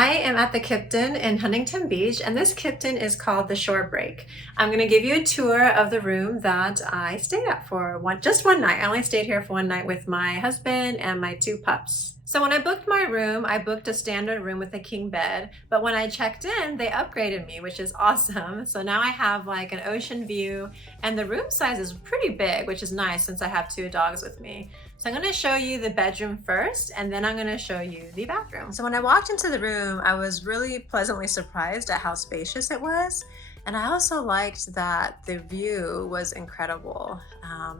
I am at the Kimpton in Huntington Beach, and this Kimpton is called the Shorebreak. I'm going to give you a tour of the room that I stayed at for just one night. I only stayed here for one night with my husband and my two pups. So when I booked my room, I booked a standard room with a king bed, but when I checked in, they upgraded me, which is awesome. So now I have like an ocean view, and the room size is pretty big, which is nice since I have two dogs with me. So I'm going to show you the bedroom first, and then I'm going to show you the bathroom. So when I walked into the room, I was really pleasantly surprised at how spacious it was. And I also liked that the view was incredible.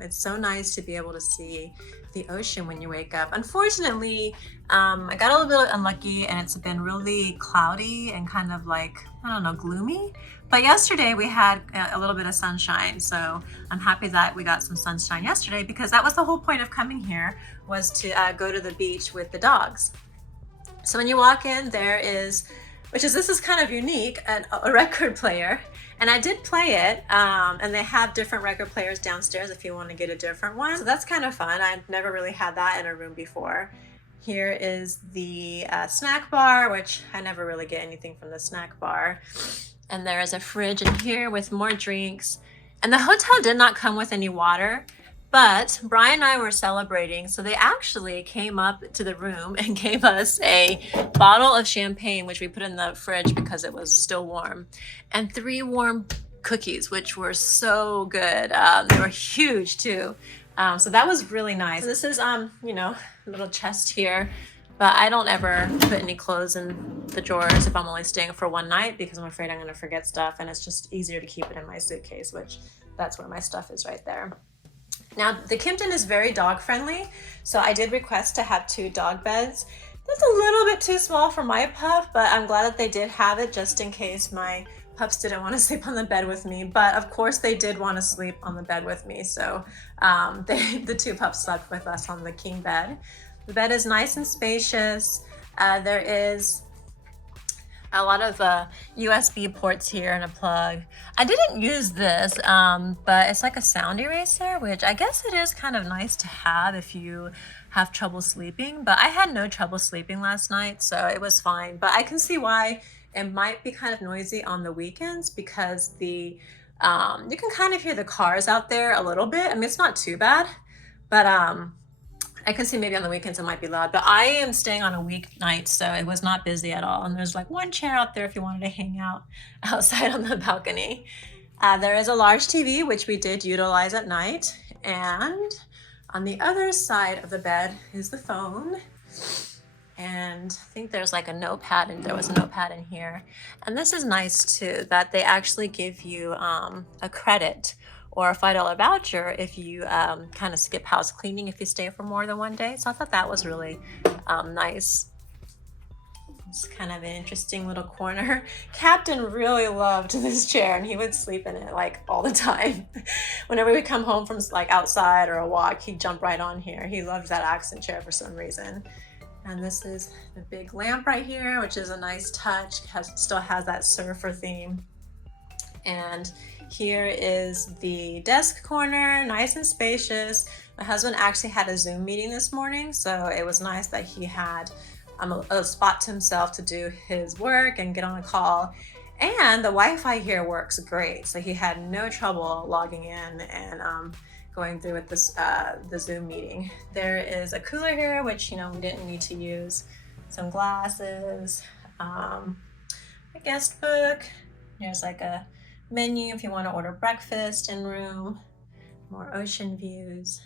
It's so nice to be able to see the ocean when you wake up. Unfortunately, I got a little bit unlucky and it's been really cloudy and kind of like, I don't know, gloomy. But yesterday we had a little bit of sunshine. So I'm happy that we got some sunshine yesterday, because that was the whole point of coming here, was to go to the beach with the dogs. So when you walk in, there is, this is kind of unique, a record player. And I did play it, and they have different record players downstairs if you want to get a different one. So that's kind of fun. I've never really had that in a room before. Here is the snack bar, which I never really get anything from the snack bar. And there is a fridge in here with more drinks. And the hotel did not come with any water, but Brian and I were celebrating, so they actually came up to the room and gave us a bottle of champagne, which we put in the fridge because it was still warm, and 3 warm cookies, which were so good. They were huge too. So that was really nice. This is, you know, a little chest here, but I don't ever put any clothes in the drawers if I'm only staying for one night, because I'm afraid I'm gonna forget stuff, and it's just easier to keep it in my suitcase, which that's where my stuff is right there. Now, the Kimpton is very dog friendly, so I did request to have 2 dog beds. That's a little bit too small for my pup, but I'm glad that they did have it just in case my pups didn't want to sleep on the bed with me. But of course they did want to sleep on the bed with me, so the 2 pups slept with us on the king bed. The bed is nice and spacious. There is a lot of USB ports here and a plug. I didn't use this, but it's like a sound eraser, which I guess it is kind of nice to have if you have trouble sleeping, but I had no trouble sleeping last night, so it was fine. But I can see why it might be kind of noisy on the weekends, because you can kind of hear the cars out there a little bit. I mean, it's not too bad, but I can see maybe on the weekends it might be loud, but I am staying on a weeknight, so it was not busy at all. And there's like 1 chair out there if you wanted to hang out outside on the balcony. There is a large TV, which we did utilize at night. And on the other side of the bed is the phone. And I think there's like a notepad, and there was a notepad in here. And this is nice too, that they actually give you a credit or a $5 voucher if you kind of skip house cleaning if you stay for more than 1 day. So I thought that was really nice. It's kind of an interesting little corner. Captain really loved this chair, and he would sleep in it like all the time. Whenever we come home from like outside or a walk, he'd jump right on here. He loves that accent chair for some reason. And this is the big lamp right here, which is a nice touch. Still has that surfer theme. And here is the desk corner, nice and spacious. My husband actually had a Zoom meeting this morning, so it was nice that he had a spot to himself to do his work and get on a call. And the Wi-Fi here works great, so he had no trouble logging in and going through with this the Zoom meeting. There is a cooler here, which, you know, we didn't need to use. Some glasses, a guest book. There's like a menu if you want to order breakfast in room, more ocean views.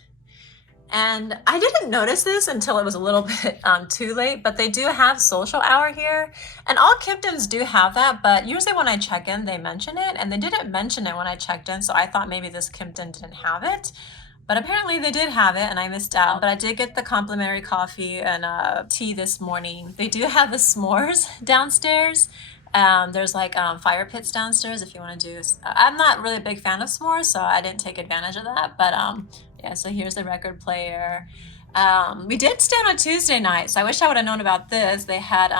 And I didn't notice this until it was a little bit too late, but they do have social hour here, and all Kimptons do have that, but usually when I check in they mention it, and they didn't mention it when I checked in, so I thought maybe this Kimpton didn't have it, but apparently they did have it and I missed out. But I did get the complimentary coffee and tea this morning. They do have the s'mores downstairs. There's like fire pits downstairs if you want to do. I'm not really a big fan of s'mores, so I didn't take advantage of that. But yeah, so here's the record player. We did stay on a Tuesday night, so I wish I would have known about this. They had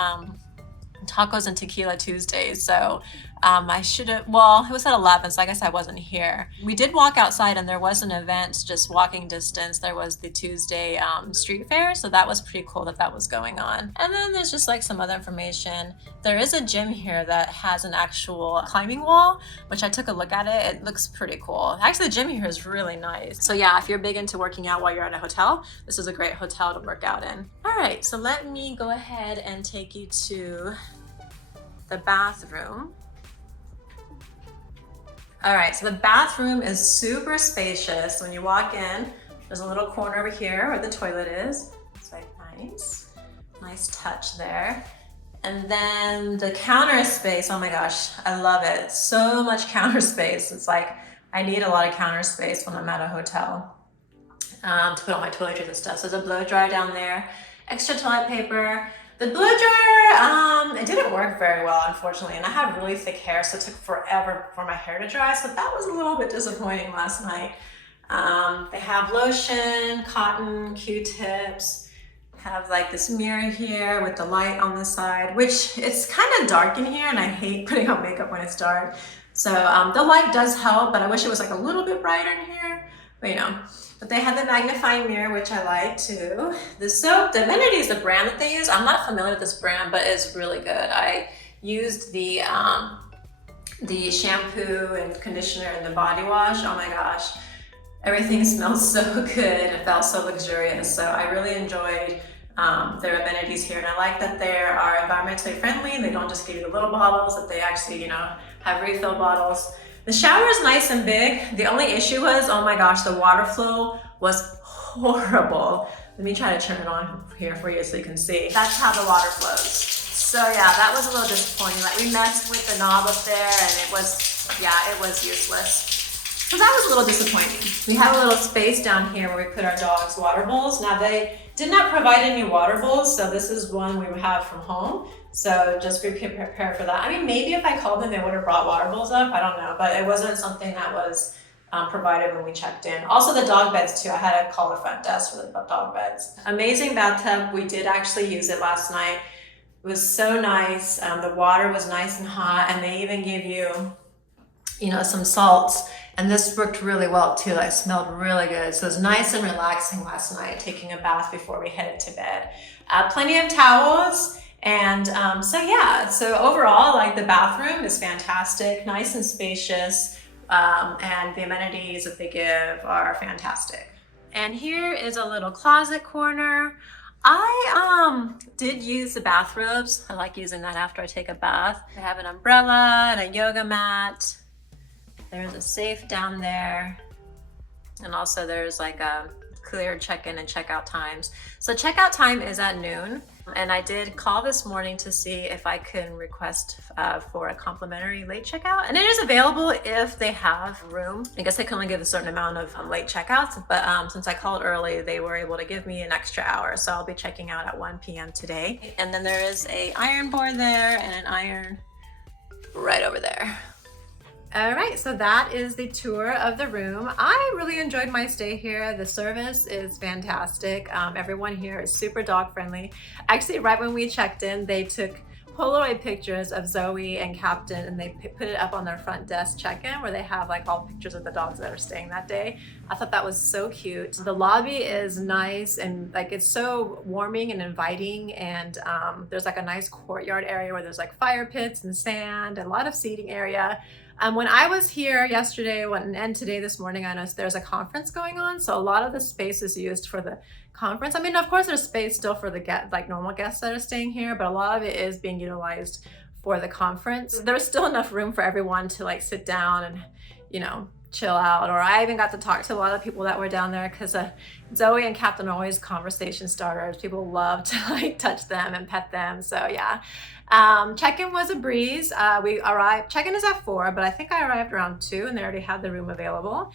tacos and tequila Tuesdays, so I should have, well, it was at 11, so I guess I wasn't here. We did walk outside and there was an event just walking distance. There was the Tuesday street fair, so that was pretty cool that that was going on. And then there's just like some other information. There is a gym here that has an actual climbing wall, which I took a look at it. It looks pretty cool. Actually, the gym here is really nice. So yeah, if you're big into working out while you're at a hotel, this is a great hotel to work out in. All right, so let me go ahead and take you to the bathroom. All right, so the bathroom is super spacious. When you walk in, there's a little corner over here where the toilet is. It's like nice touch there. And then the counter space, oh my gosh, I love it. So much counter space. It's like, I need a lot of counter space when I'm at a hotel to put all my toiletries and stuff. So there's a blow dryer down there, extra toilet paper. The blow dryer, it didn't work very well, unfortunately, and I have really thick hair, so it took forever for my hair to dry, so that was a little bit disappointing last night. They have lotion, cotton, Q-tips, have like this mirror here with the light on the side, which it's kind of dark in here, and I hate putting on makeup when it's dark. So the light does help, but I wish it was like a little bit brighter in here, but you know. But they have the magnifying mirror, which I like too. The soap, Divinity is the brand that they use. I'm not familiar with this brand, but it's really good. I used the shampoo and conditioner and the body wash. Oh my gosh, everything smells so good. It felt so luxurious. So I really enjoyed their amenities here. And I like that they are environmentally friendly. They don't just give you the little bottles, that they actually, you know, have refill bottles. The shower is nice and big. The only issue was, oh my gosh, the water flow was horrible. Let me try to turn it on here for you so you can see. That's how the water flows. So yeah, that was a little disappointing. Like we messed with the knob up there and it was, yeah, it was useless. So that was a little disappointing. We have a little space down here where we put our dog's water bowls. Now they did not provide any water bowls, so this is one we have from home. So just be prepared for that. I mean, maybe if I called them, they would have brought water bowls up. I don't know, but it wasn't something that was provided when we checked in. Also the dog beds too. I had to call the front desk for the dog beds. Amazing bathtub. We did actually use it last night. It was so nice. The water was nice and hot, and they even give you, you know, some salts. And this worked really well too. It smelled really good. So it was nice and relaxing last night, taking a bath before we headed to bed. Plenty of towels. And so yeah, so overall, like the bathroom is fantastic, nice and spacious, and the amenities that they give are fantastic. And here is a little closet corner. I did use the bathrobes. I like using that after I take a bath. They have an umbrella and a yoga mat. There's a safe down there. And also there's like a clear check-in and check-out times. So checkout time is at noon. And I did call this morning to see if I can request for a complimentary late checkout. And it is available if they have room. I guess they can only give a certain amount of late checkouts, but since I called early, they were able to give me an extra hour. So I'll be checking out at 1 p.m. today. And then there is a iron board there and an iron right over there. All right, so that is the tour of the room. I really enjoyed my stay here. The service is fantastic. Everyone here is super dog friendly. Actually, right when we checked in, they took Polaroid pictures of Zoe and Captain, and they put it up on their front desk check-in where they have like all pictures of the dogs that are staying that day. I thought that was so cute. The lobby is nice and like it's so warming and inviting, and there's like a nice courtyard area where there's like fire pits and sand and a lot of seating area. When I was here yesterday and today this morning, I noticed there's a conference going on. So a lot of the space is used for the conference. I mean, of course, there's space still for the normal guests that are staying here, but a lot of it is being utilized for the conference. There's still enough room for everyone to like sit down and, you know, chill out. Or I even got to talk to a lot of people that were down there because Zoe and Captain are always conversation starters. People love to like touch them and pet them. So yeah. Check-in was a breeze. We arrived, check-in is at 4, but I think I arrived around 2 and they already had the room available.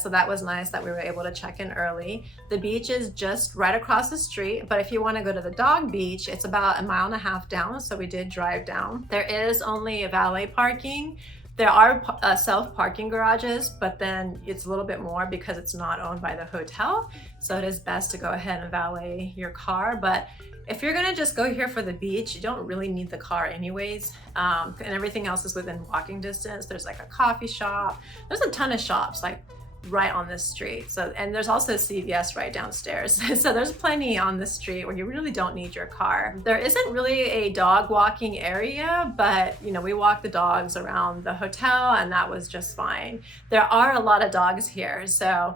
So that was nice that we were able to check in early. The beach is just right across the street, but if you want to go to the dog beach, it's about 1.5 miles down. So we did drive down. There is only valet parking. There are self-parking garages, but then it's a little bit more because it's not owned by the hotel. So it is best to go ahead and valet your car. But if you're gonna just go here for the beach, you don't really need the car anyways. And everything else is within walking distance. There's like a coffee shop. There's a ton of shops like right on this street. So, and there's also CVS right downstairs. So there's plenty on the street where you really don't need your car. There isn't really a dog walking area, but you know, we walked the dogs around the hotel and that was just fine. There are a lot of dogs here. So,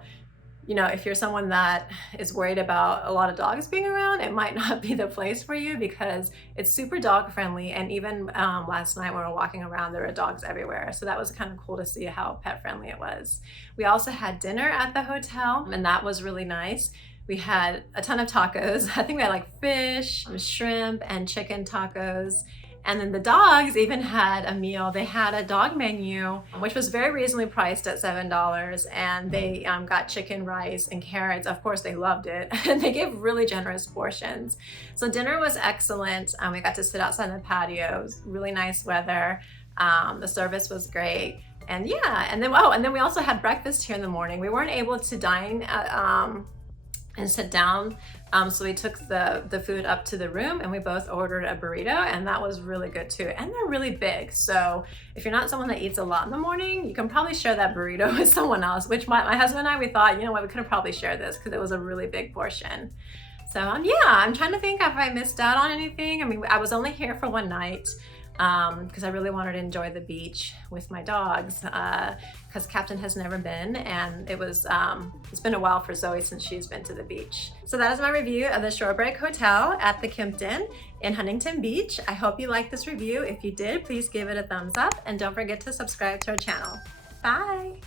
you know, if you're someone that is worried about a lot of dogs being around, it might not be the place for you because it's super dog friendly. And even last night when we were walking around, there were dogs everywhere. So that was kind of cool to see how pet friendly it was. We also had dinner at the hotel and that was really nice. We had a ton of tacos. I think we had like fish, shrimp, and chicken tacos. And then the dogs even had a meal. They had a dog menu, which was very reasonably priced at $7. And they got chicken, rice, and carrots. Of course, they loved it. And they gave really generous portions. So dinner was excellent. We got to sit outside the patio. It was really nice weather. The service was great. And yeah, and then we also had breakfast here in the morning. We weren't able to dine and sit down. So we took the food up to the room and we both ordered a burrito and that was really good too. And they're really big. So if you're not someone that eats a lot in the morning, you can probably share that burrito with someone else, which my husband and I, we thought, you know what, we could have probably shared this because it was a really big portion. So yeah, I'm trying to think if I missed out on anything. I mean, I was only here for one night because I really wanted to enjoy the beach with my dogs because Captain has never been, and it's been a while for Zoe since she's been to the beach. So that is my review of the Shorebreak Hotel at the Kimpton in Huntington Beach. I hope you liked this review. If you did, please give it a thumbs up and don't forget to subscribe to our channel. Bye!